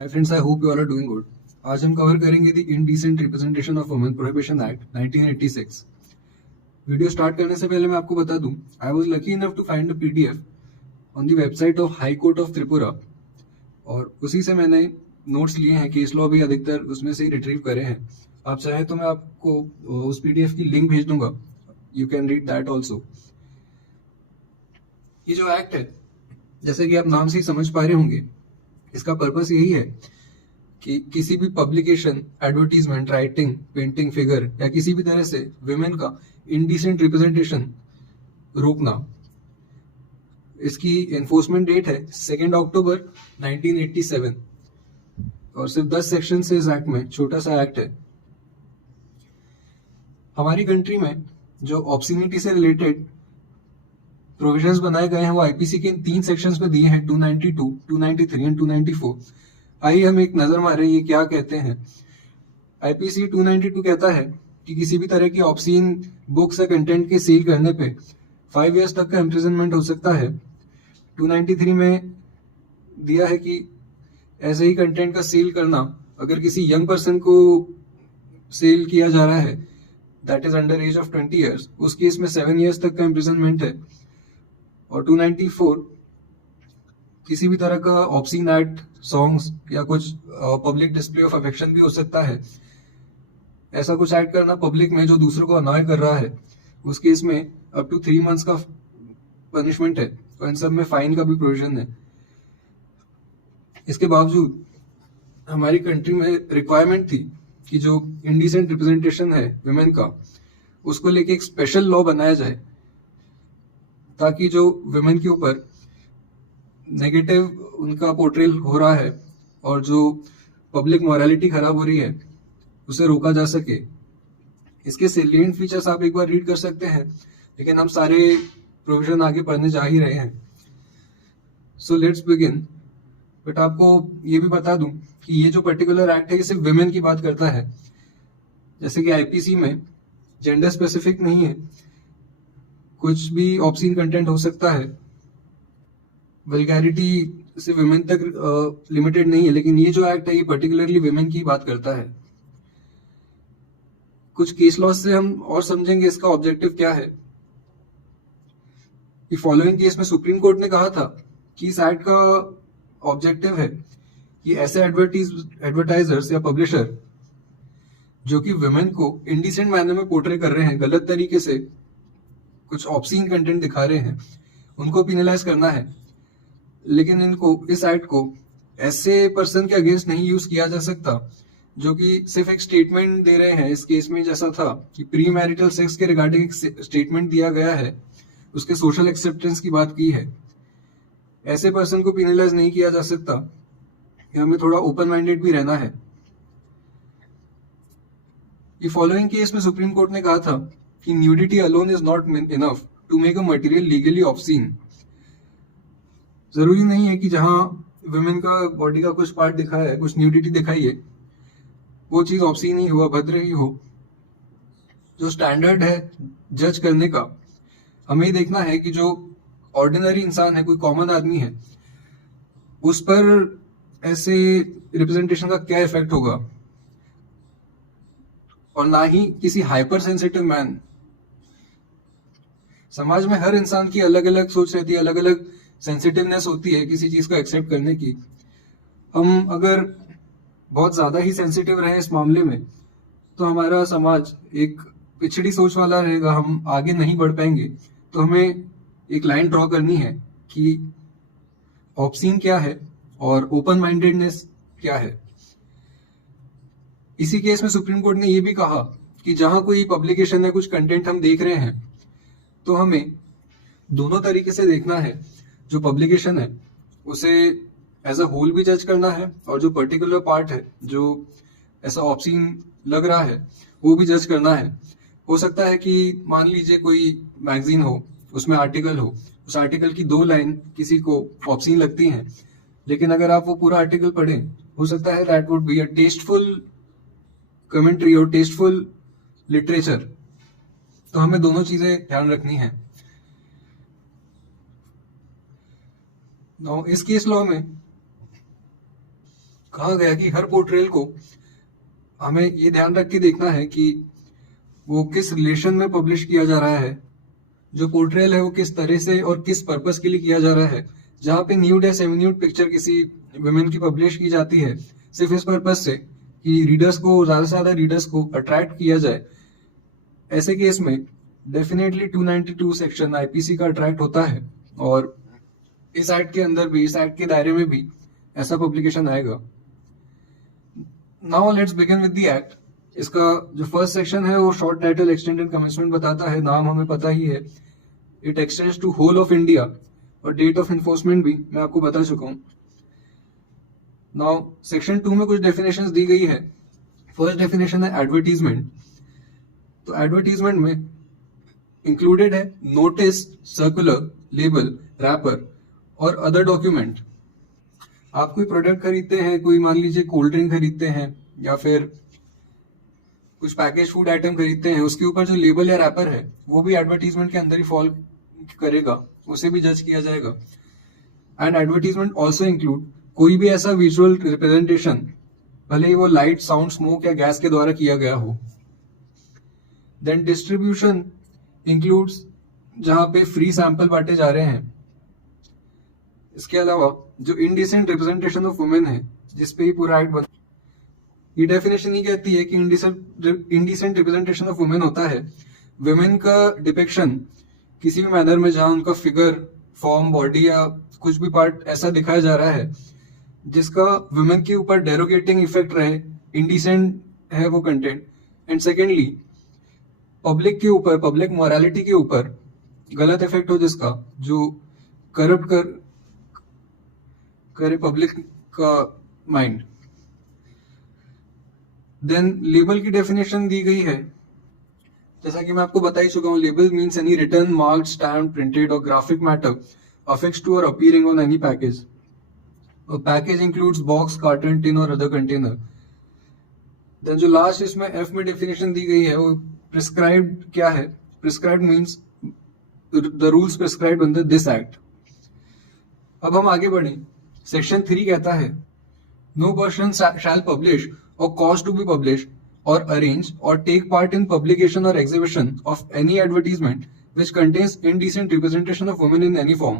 Hi friends, I hope you all are doing good. आज हम cover करेंगे the indecent representation of women prohibition act 1986। Video start करने से पहले मैं आपको बता दूं, I was lucky enough to find a PDF on the website of high court of Tripura, और उसी से मैंने नोट्स लिए हैं। केस लॉ भी अधिकतर उसमें से ही रिट्रीव करे हैं। आप चाहे तो मैं आपको उस पीडीएफ की लिंक भेज दूंगा, you can read that also. ये जो एक्ट है, जैसे कि आप नाम से ही समझ पा रहे होंगे, इसका पर्पस यही है कि किसी भी publication, advertisement, writing, painting, figure या किसी भी तरह से विमेन का इनडिसेंट रिप्रेजेंटेशन रोकना। इसकी एनफोर्समेंट डेट है 2 अक्टूबर 1987 और सिर्फ 10 सेक्शन से इस एक्ट में, छोटा सा एक्ट है। हमारी कंट्री में जो ऑब्सिनिटी से रिलेटेड प्रोविजंस बनाए गए हैं वो आईपीसी के 3 सेक्शंस में दिए हैं, 292, 293 एंड 294। आइए हम एक नजर मारें ये क्या कहते हैं। आईपीसी 292 कहता है कि किसी भी तरह की ऑब्सीन बुक्स या कंटेंट के सेल करने पे 5 इयर्स तक का इम्प्रिजनमेंट हो सकता है। 293 में दिया है कि ऐसे ही कंटेंट का सेल करना, अगर किसी यंग पर्सन को सेल किया जा रहा है that is under as of 20 years, उस केस में 7 इयर्स तक का इम्प्रिजनमेंट है। और 294 किसी भी तरह का ऑब्सीन एक्ट, सॉन्ग्स या कुछ पब्लिक डिस्प्ले ऑफ अफेक्शन भी हो सकता है। ऐसा कुछ एक्ट करना पब्लिक में जो दूसरों को अनॉय कर रहा है, उस केस में अप टू 3 मंथ्स का पनिशमेंट है, और इन सब में फाइन का भी प्रोविजन है। इसके बावजूद हमारी कंट्री में रिक्वायरमेंट थी कि जो इंडिसेंट रिप्रेजेंटेशन है विमेन का, उसको लेके एक स्पेशल लॉ बनाया जाए, ताकि जो विमेन के ऊपर नेगेटिव उनका पोर्ट्रेल हो रहा है और जो पब्लिक मॉरलिटी खराब हो रही है, उसे रोका जा सके। इसके सेलिएंट फीचर्स आप एक बार रीड कर सकते हैं, लेकिन हम सारे प्रोविजन आगे पढ़ने जा ही रहे हैं। So let's begin. बट आपको ये भी बता दूं कि ये जो पर्टिकुलर एक्ट है, ये सिर्फ विमेन की बात करता है। जैसे कि आईपीसी में जेंडर स्पेसिफिक नहीं है, कुछ भी ऑब्सीन कंटेंट हो सकता है, वल्गैरिटी सिर्फ विमेन तक लिमिटेड नहीं है। लेकिन ये जो एक्ट है, ये पर्टिकुलरली विमेन की बात करता है। कुछ केस लॉ से हम और समझेंगे इसका ऑब्जेक्टिव क्या है। कि फॉलोइंग केस में सुप्रीम कोर्ट ने कहा था कि इस एक्ट का ऑब्जेक्टिव है कि ऐसे एडवर्टाइजर्स या पब्लिशर जो कि विमेन को इंडिसेंट मैनर में पोर्ट्रे कर रहे हैं, गलत तरीके से कुछ ऑब्सीन कंटेंट दिखा रहे हैं, उनको पिनलाइज करना है। लेकिन इनको, इस एक्ट को ऐसे पर्सन के अगेंस्ट नहीं यूज किया जा सकता जो कि सिर्फ एक स्टेटमेंट दे रहे हैं। इस केस में जैसा था कि प्री मैरिटल सेक्स के रिगार्डिंग एक स्टेटमेंट दिया गया है, उसके सोशल एक्सेप्टेंस की बात की है। ऐसे पर्सन को पिनलाइज नहीं किया जा सकता। हमें थोड़ा ओपन माइंडेड भी रहना है। ये फॉलोइंग केस में सुप्रीम कोर्ट ने कहा था कि nudity alone is not enough to make a material legally obscene. जरूरी नहीं है कि जहां विमेन का बॉडी का कुछ पार्ट दिखा है, कुछ न्यूडिटी दिखाई है, वो चीज ऑब्सीन ही हो, अभद्र ही हो। जो स्टैंडर्ड है जज करने का, हमें देखना है कि जो ऑर्डिनरी इंसान है, कोई कॉमन आदमी है, उस पर ऐसे रिप्रेजेंटेशन का क्या इफेक्ट होगा, और ना ही किसी हाइपर सेंसिटिव मैन। समाज में हर इंसान की अलग अलग सोच रहती है, अलग अलग सेंसिटिवनेस होती है किसी चीज को एक्सेप्ट करने की। हम अगर बहुत ज्यादा ही सेंसिटिव रहे इस मामले में, तो हमारा समाज एक पिछड़ी सोच वाला रहेगा, हम आगे नहीं बढ़ पाएंगे। तो हमें एक लाइन ड्रॉ करनी है कि ऑब्सीन क्या है और ओपन माइंडेडनेस क्या है। इसी केस में सुप्रीम कोर्ट ने यह भी कहा कि जहां कोई पब्लिकेशन है, कुछ कंटेंट हम देख रहे हैं, तो हमें दोनों तरीके से देखना है। जो पब्लिकेशन है उसे एज अ होल भी जज करना है, और जो पर्टिकुलर पार्ट है जो ऐसा ऑब्सीन लग रहा है, वो भी जज करना है। हो सकता है कि मान लीजिए कोई मैगजीन हो, उसमें आर्टिकल हो, उस आर्टिकल की 2 लाइन किसी को ऑब्सीन लगती हैं, लेकिन अगर आप वो पूरा आर्टिकल पढ़ें, हो सकता है that would be a tasteful commentary और टेस्टफुल लिटरेचर। तो हमें दोनों चीजें ध्यान रखनी है। इस केस लॉ में कहा गया कि हर पोर्ट्रेल को हमें ये ध्यान रख के देखना है कि वो किस रिलेशन में पब्लिश किया जा रहा है, जो पोर्ट्रेल है वो किस तरह से और किस पर्पस के लिए किया जा रहा है। जहाँ पे न्यूड या सेमी न्यूड पिक्चर किसी वुमेन की पब्लिश की जाती है सिर्फ इस पर्पस से कि रीडर्स को, ज्यादा से ज्यादा रीडर्स को अट्रैक्ट किया जाए, ऐसे केस में डेफिनेटली 292 सेक्शन आईपीसी का अट्रैक्ट होता है और इस एक्ट के अंदर भी, इस एक्ट के दायरे में भी ऐसा पब्लिकेशन आएगा। Now let's begin with the act. इसका जो फर्स्ट सेक्शन है वो short title, extend and commencement बताता है। नाम हमें पता ही है, it extends to whole of India, और डेट ऑफ एनफोर्समेंट भी मैं आपको बता चुका हूं। नाउ सेक्शन 2 में कुछ डेफिनेशंस दी गई है। फर्स्ट डेफिनेशन है एडवर्टीजमेंट। तो एडवर्टीजमेंट में इंक्लूडेड है नोटिस, सर्कुलर, लेबल, रैपर और अदर डॉक्यूमेंट। आप कोई प्रोडक्ट खरीदते हैं, कोई मान लीजिए कोल्ड ड्रिंक खरीदते हैं या फिर कुछ पैकेज फूड आइटम खरीदते हैं, उसके ऊपर जो लेबल या रैपर है वो भी एडवर्टीजमेंट के अंदर ही फॉल करेगा, उसे भी जज किया जाएगा। एंड एडवर्टीजमेंट ऑल्सो इंक्लूड कोई भी ऐसा विजुअल रिप्रेजेंटेशन, भले ही वो लाइट, साउंड, स्मोक या गैस के द्वारा किया गया हो। देन डिस्ट्रीब्यूशन इंक्लूड्स जहां पे फ्री सैंपल बांटे जा रहे हैं। इसके अलावा जो इनडिसेंट रिप्रेजेंटेशन ऑफ वुमेन है, जिसपे ही पूरा एक्ट बना, ये डेफिनेशन ही कहती है कि इनडिसेंट रिप्रेजेंटेशन ऑफ वुमेन होता है वुमेन का डिपिक्शन किसी भी मैनर में जहां उनका फिगर, फॉर्म, बॉडी या कुछ भी पार्ट ऐसा दिखाया जा रहा है जिसका वुमेन के ऊपर डेरोगेटिंग इफेक्ट रहे, इंडिसेंट है वो कंटेंट। एंड सेकेंडली पब्लिक के ऊपर, पब्लिक मोरालिटी के ऊपर गलत इफेक्ट हो, जिसका जो करप्ट करे पब्लिक का माइंड। देन लेबल की डेफिनेशन दी गई है। जैसा कि मैं आपको बता ही चुका हूं, label means any written, marked, stamp, printed और graphic matter affixed to or appearing on any package. A package includes box, carton, tin और other container. Then जो लास्ट इसमें F में डेफिनेशन दी गई है वो प्रिस्क्राइब्ड क्या है? Prescribed means the rules prescribed under this act. अब हम आगे बढ़े। सेक्शन 3 कहता है no person shall publish or cause to be published or arrange or take part in publication or exhibition of any advertisement which contains indecent representation of women in any form.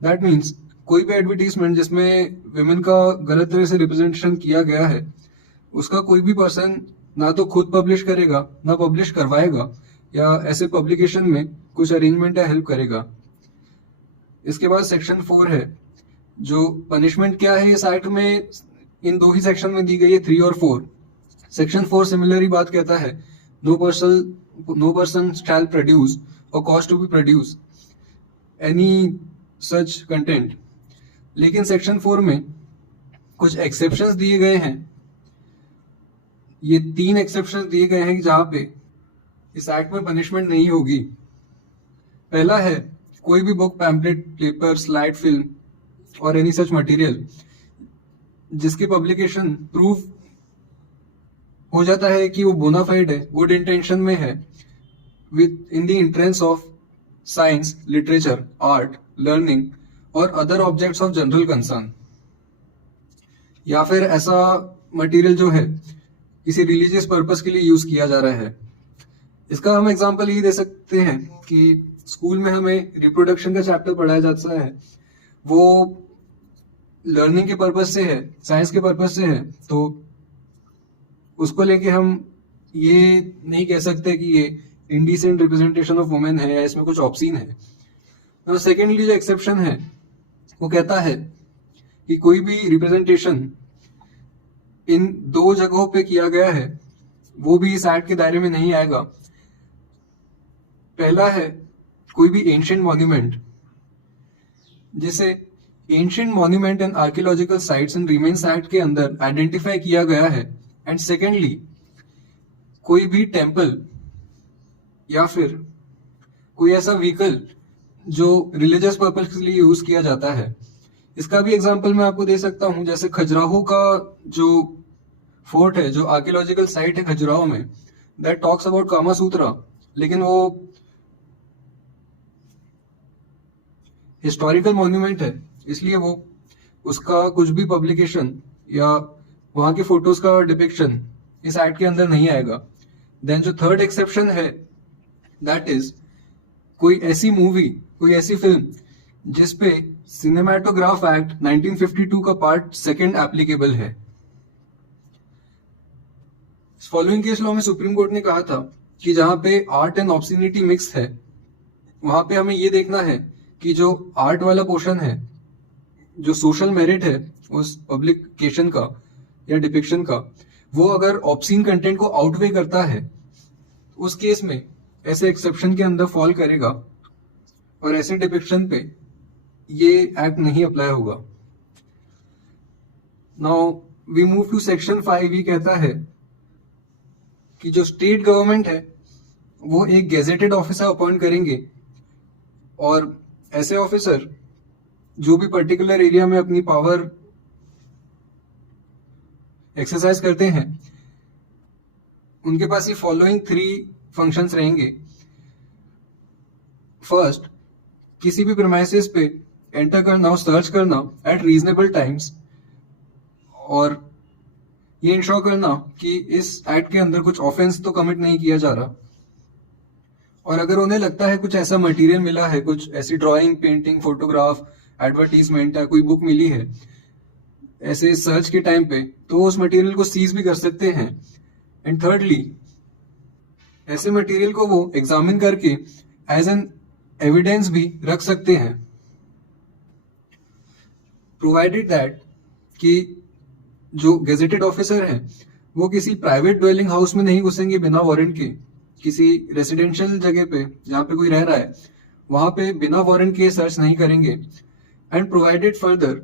That means कोई भी advertisement जिसमें women का गलत तरह से representation किया गया है, उसका कोई भी पर्सन ना तो खुद पब्लिश करेगा, ना पब्लिश करवाएगा, या ऐसे पब्लिकेशन में कुछ अरेंजमेंट या हेल्प करेगा। इसके बाद सेक्शन 4 है, जो पनिशमेंट क्या है इस एक्ट में, इन दो ही सेक्शन में दी गई है, 3 और 4। सेक्शन 4 सिमिलर ही बात कहता है no person shall produce or cause to be produce any such content। लेकिन सेक्शन 4 में कुछ एक्सेप्शंस दिए गए हैं। ये 3 एक्सेप्शंस दिए गए हैं जहां पे इस एक्ट में पनिशमेंट नहीं होगी। पहला है कोई भी book, pamphlet, paper, slide, film और एनी सच मटेरियल जिसकी पब्लिकेशन प्रूफ हो जाता है कि वो बोनाफाइड है, गुड इंटेंशन में है, within the interest of science, literature, art, learning और other objects of general concern, या फिर ऐसा मटेरियल जो है किसी रिलीजियस पर्पस के लिए यूज किया जा रहा है। इसका हम एग्जांपल ये दे सकते हैं कि स्कूल में हमें रिप्रोडक्शन का चैप्टर पढ़ाया जाता है, वो लर्निंग के पर्पस से है, साइंस के पर्पस से है, तो उसको लेके हम ये नहीं कह सकते कि ये इंडिसेंट रिप्रेजेंटेशन ऑफ वुमेन है या इसमें कुछ ऑब्सीन है। तो सेकेंडली जो एक्सेप्शन है वो कहता है कि कोई भी रिप्रेजेंटेशन इन 2 जगहों पे किया गया है वो भी इस एक्ट के दायरे में नहीं आएगा। पहला है कोई भी एंशिएंट मॉन्यूमेंट, जिसे ancient monument and archaeological sites and remains act के अंदर आइडेंटिफाई किया गया है। एंड सेकेंडली कोई भी टेम्पल या फिर कोई ऐसा व्हीकल जो रिलीजियस पर्पस के लिए यूज किया जाता है। इसका भी एग्जांपल मैं आपको दे सकता हूं, जैसे खजुराहो का जो फोर्ट है, जो आर्कियोलॉजिकल साइट है खजुराहो में, दैट टॉक्स अबाउट कामा सूत्रा, लेकिन वो हिस्टोरिकल मॉन्यूमेंट है, इसलिए वो उसका कुछ भी पब्लिकेशन या वहां के फोटोज का डिपिक्शन इस एक्ट के अंदर नहीं आएगा। देन जो थर्ड एक्सेप्शन है दैट इज कोई ऐसी मूवी, कोई ऐसी फिल्म जिसपे सिनेमाटोग्राफ एक्ट 1952 का पार्ट सेकंड एप्लीकेबल है। फॉलोइंग केस लॉ में सुप्रीम कोर्ट ने कहा था कि जहां पे आर्ट एंड ऑब्ससीनिटी मिक्स है, वहां पे हमें ये देखना है कि जो आर्ट वाला पोर्शन है, जो सोशल मेरिट है उस पब्लिकेशन का या डिपिक्शन का, वो अगर ऑब्सीन कंटेंट को आउटवे करता है, उस केस में ऐसे एक्सेप्शन के अंदर फॉल करेगा और ऐसे डिपिक्शन पे ये एक्ट नहीं अप्लाई होगा। Now we move to section 5। ये कहता है कि जो स्टेट गवर्नमेंट है वो एक गेजेटेड ऑफिसर अपॉइंट करेंगे और ऐसे ऑफिसर जो भी पर्टिकुलर एरिया में अपनी पावर एक्सरसाइज करते हैं, उनके पास ये फॉलोइंग 3 फंक्शंस रहेंगे। फर्स्ट, किसी भी प्रीमाइसेस पे एंटर करना और सर्च करना एट रीजनेबल टाइम्स और ये इंश्योर करना कि इस एक्ट के अंदर कुछ ऑफेंस तो कमिट नहीं किया जा रहा। और अगर उन्हें लगता है कुछ ऐसा मटेरियल मिला है, कुछ ऐसी ड्राइंग, पेंटिंग, फोटोग्राफ, एडवर्टीजमेंट या कोई बुक मिली है ऐसे सर्च के टाइम पे, तो उस मटेरियल को सीज भी कर सकते हैं। एंड थर्डली, ऐसे मटेरियल को वो एग्जामिन करके एज एन एविडेंस भी रख सकते हैं, प्रोवाइडेड दैट कि जो गेजेटेड ऑफिसर हैं वो किसी प्राइवेट ड्वेलिंग हाउस में नहीं घुसेंगे बिना वारंट के, किसी रेसिडेंशियल जगह पे जहां पे कोई रह रहा है वहां पे बिना वारंट के सर्च नहीं करेंगे। एंड प्रोवाइडेड फर्दर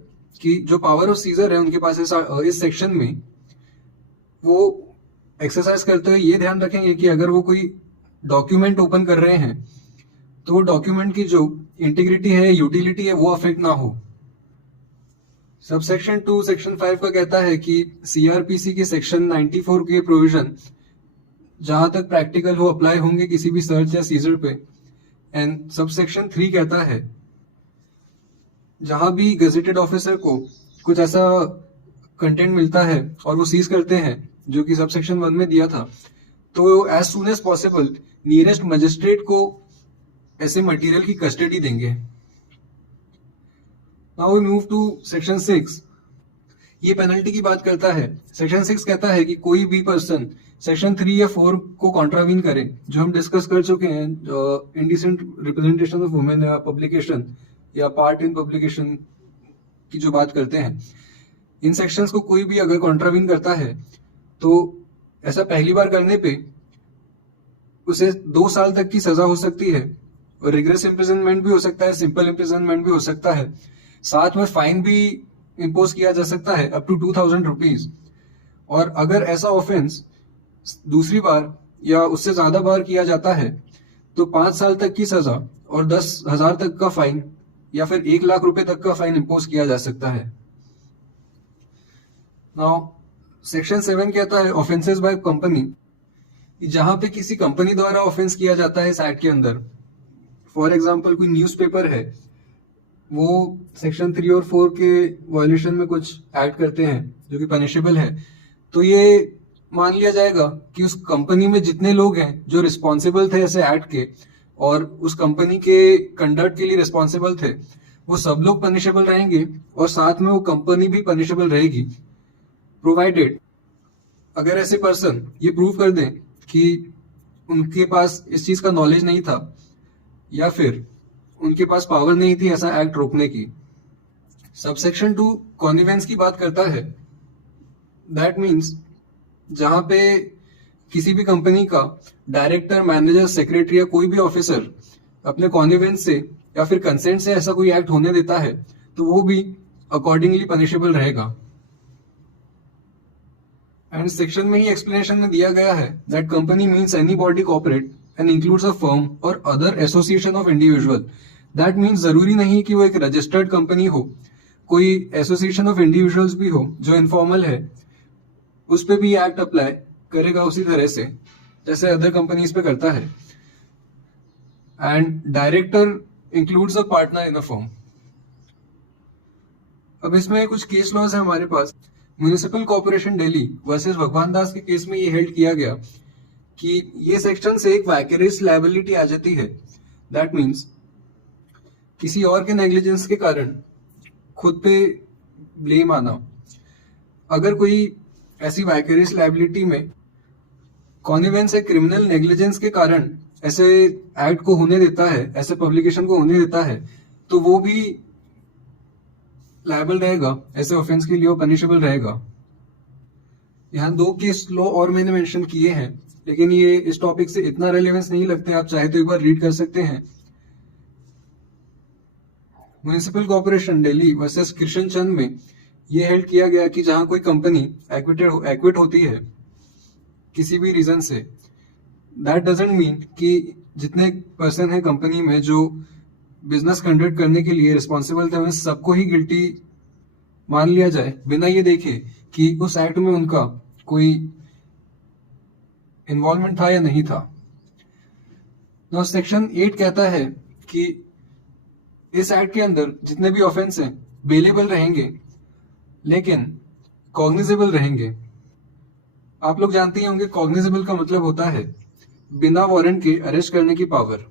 कि जो पावर ऑफ सीजर है उनके पास इस सेक्शन में, वो एक्सरसाइज करते हुए ये ध्यान रखेंगे कि अगर वो कोई डॉक्यूमेंट ओपन कर रहे हैं तो वो डॉक्यूमेंट की जो इंटीग्रिटी है, यूटिलिटी है, वो अफेक्ट ना हो। सबसेक्शन 2 सेक्शन 5 का कहता है कि सीआरपीसी के सेक्शन 94 के प्रोविजन जहां तक प्रैक्टिकल हो अप्लाई होंगे किसी भी सर्च या सीजर पे। एंड सबसेक्शन 3 कहता है जहां भी गेजेटेड ऑफिसर को कुछ ऐसा कंटेंट मिलता है और वो सीज करते हैं जो कि सबसेक्शन 1 में दिया था, तो as soon as possible nearest magistrate को ऐसे मटेरियल की कस्टडी देंगे। Now we move to section 6। ये पेनल्टी की बात करता है। सेक्शन 6 कहता है कि कोई भी पर्सन सेक्शन 3 या 4 को कॉन्ट्रावीन करे, जो हम डिस्कस कर चुके हैं, इंडिसेंट रिप्रेजेंटेशन ऑफ वुमेन या पब्लिकेशन या पार्ट इन पब्लिकेशन की जो बात करते हैं, इन सेक्शंस को कोई भी अगर कॉन्ट्रावीन करता है तो ऐसा पहली बार करने पे उसे 2 साल तक की सजा हो सकती है और रिग्रेस इम्प्रिजनमेंट भी हो सकता है, सिंपल इम्प्रिजनमेंट भी हो सकता है, साथ में फाइन भी इम्पोज किया जा सकता है अप टू 2000 रुपीज। और अगर ऐसा ऑफेंस दूसरी बार या उससे ज्यादा बार किया जाता है तो 5 साल तक की सजा और 10,000 तक का फाइन या फिर 1 लाख रुपए तक का फाइन इम्पोज किया जा सकता है। नाउ सेक्शन 7 कहता है ऑफेंसेस बाय कंपनी, जहां पे किसी कंपनी द्वारा ऑफेंस किया जाता है इस एक्ट के अंदर। फॉर एग्जाम्पल कोई न्यूज़पेपर है, वो सेक्शन 3 और 4 के वायलेशन में कुछ एक्ट करते हैं जो कि पनिशेबल है, तो ये मान लिया जाएगा कि उस कंपनी में जितने लोग हैं जो रिस्पॉन्सिबल थे ऐसे एक्ट के और उस कंपनी के कंडक्ट के लिए रिस्पॉन्सिबल थे, वो सब लोग पनिशेबल रहेंगे और साथ में वो कंपनी भी पनिशेबल रहेगी, प्रोवाइडेड अगर ऐसे पर्सन ये प्रूव कर दें कि उनके पास इस चीज का नॉलेज नहीं था या फिर उनके पास पावर नहीं थी ऐसा एक्ट रोकने की। सबसेक्शन 2 कॉनिवेंस की बात करता है। दैट मीन्स जहां पे किसी भी कंपनी का डायरेक्टर, मैनेजर, सेक्रेटरी या कोई भी ऑफिसर अपने कॉनिवेंस से या फिर कंसेंट से ऐसा कोई एक्ट होने देता है तो वो भी अकॉर्डिंगली पनिशेबल रहेगा। एंड सेक्शन में ही एक्सप्लेनेशन में दिया गया है that company means any body corporate and includes a firm और other association of individual. That means जरूरी नहीं कि वो एक रजिस्टर्ड कंपनी हो, कोई एसोसिएशन ऑफ इंडिविजुअल्स भी हो जो इनफॉर्मल है, उस पर भी एक्ट अप्लाई करेगा उसी तरह से जैसे अदर कंपनीज पे करता है। And director includes a partner in a firm. अब इसमें कुछ केस लॉज है हमारे पास म्युनिसिपल कॉर्पोरेशन दिल्ली वर्सेस भगवान दास के केस में ये हेल्ड किया गया कि ये सेक्शन से एक वैकेरियस लायबिलिटी आ जाती है। दैट मीन्स किसी और के नेग्लिजेंस के कारण खुद पे ब्लेम आना। अगर कोई ऐसी वैकेरियस लायबिलिटी में कॉनिवेंस या क्रिमिनल नेग्लिजेंस के कारण ऐसे एक्ट को होने देता है, ऐसे पब्लिकेशन को होने देता है, तो वो भी लायबल रहेगा, ऐसे ऑफेंस के लिए वो पनिशेबल रहेगा। यहाँ 2 केस लॉ और मैंने मेंशन किए हैं, लेकिन ये इस टॉपिक से इतना रेलेवेंस नहीं लगते, आप चाहे तो एक बार रीड कर सकते हैं। Municipal corporation Delhi versus Krishna Chand में ये हेल्ड किया गया कि जहां कोई कंपनी एक्विट होती है किसी भी रीजन से, दैट डजंट मीन कि जितने पर्सन है कंपनी में जो बिजनेस कंडक्ट करने के लिए रिस्पॉन्सिबल थे, उन्हें सबको ही गिल्टी मान लिया जाए बिना ये देखे कि उस एक्ट में उनका कोई इन्वॉल्वमेंट था या नहीं था। तो सेक्शन 8 कहता है कि इस एक्ट के अंदर जितने भी ऑफेंस हैं बेलेबल रहेंगे, लेकिन कॉग्निजेबल रहेंगे। आप लोग जानते ही होंगे कॉग्निजेबल का मतलब होता है बिना वारंट के अरेस्ट करने की पावर।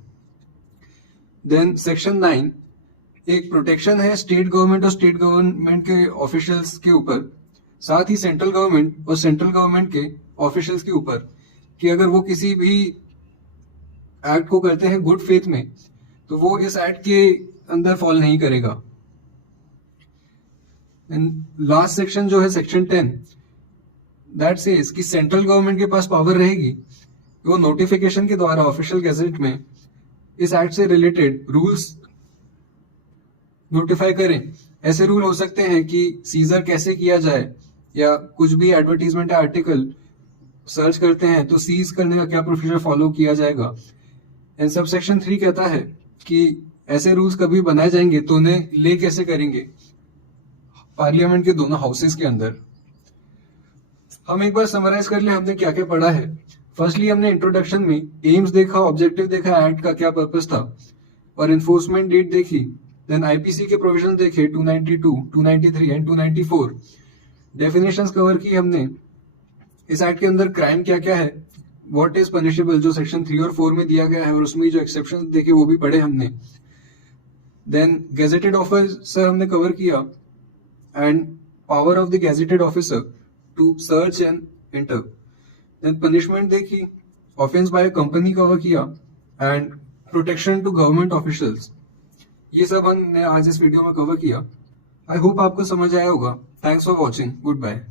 देन सेक्शन 9 एक प्रोटेक्शन है स्टेट गवर्नमेंट और स्टेट गवर्नमेंट के ऑफिशियल्स के ऊपर, साथ ही सेंट्रल गवर्नमेंट और सेंट्रल गवर्नमेंट के ऑफिशियल्स के ऊपर, कि अगर वो किसी भी एक्ट को करते हैं गुड फेथ में, तो वो इस एक्ट के अंदर फॉल नहीं करेगा। लास्ट सेक्शन जो है सेक्शन 10, दैट सेज कि सेंट्रल गवर्नमेंट के पास पावर रहेगी वो नोटिफिकेशन के द्वारा ऑफिशियल गैजेट में इस एक्ट से रिलेटेड रूल्स नोटिफाई करें। ऐसे रूल हो सकते हैं कि सीजर कैसे किया जाए, या कुछ भी एडवर्टीजमेंट या आर्टिकल सर्च करते हैं तो सीज करने का क्या प्रोसीजर फॉलो किया जाएगा। एंड सब सेक्शन 3 कहता है कि ऐसे रूल्स कभी बनाए जाएंगे तो उन्हें ले कैसे करेंगे, पार्लियामेंट के दोनों हाउसेस के अंदर। हम एक बार समराइज कर ले हमने क्या क्या पढ़ा है। फर्स्टली हमने इंट्रोडक्शन में एम्स देखा, ऑब्जेक्टिव देखा, एक्ट का क्या पर्पस था, और इन्फोर्समेंट डेट देखी। देन आईपीसी के प्रोविजन देखे 292, 293 एंड 294। डेफिनेशंस कवर की हमने, इस एक्ट के अंदर क्राइम क्या क्या है, व्हाट इज पनिशेबल जो सेक्शन 3 और 4 में दिया गया है, और उसमें जो एक्सेप्शन देखे वो भी पढ़े हमने। देन गेजेटेड ऑफिसर हमने कवर किया and power of the gazetted officer to search and enter. Then punishment देखी, ऑफेंस बाय कंपनी कवर किया, and protection to government officials. ये सब हमने आज इस वीडियो में कवर किया। आई होप आपको समझ आया होगा। Thanks for watching, good bye.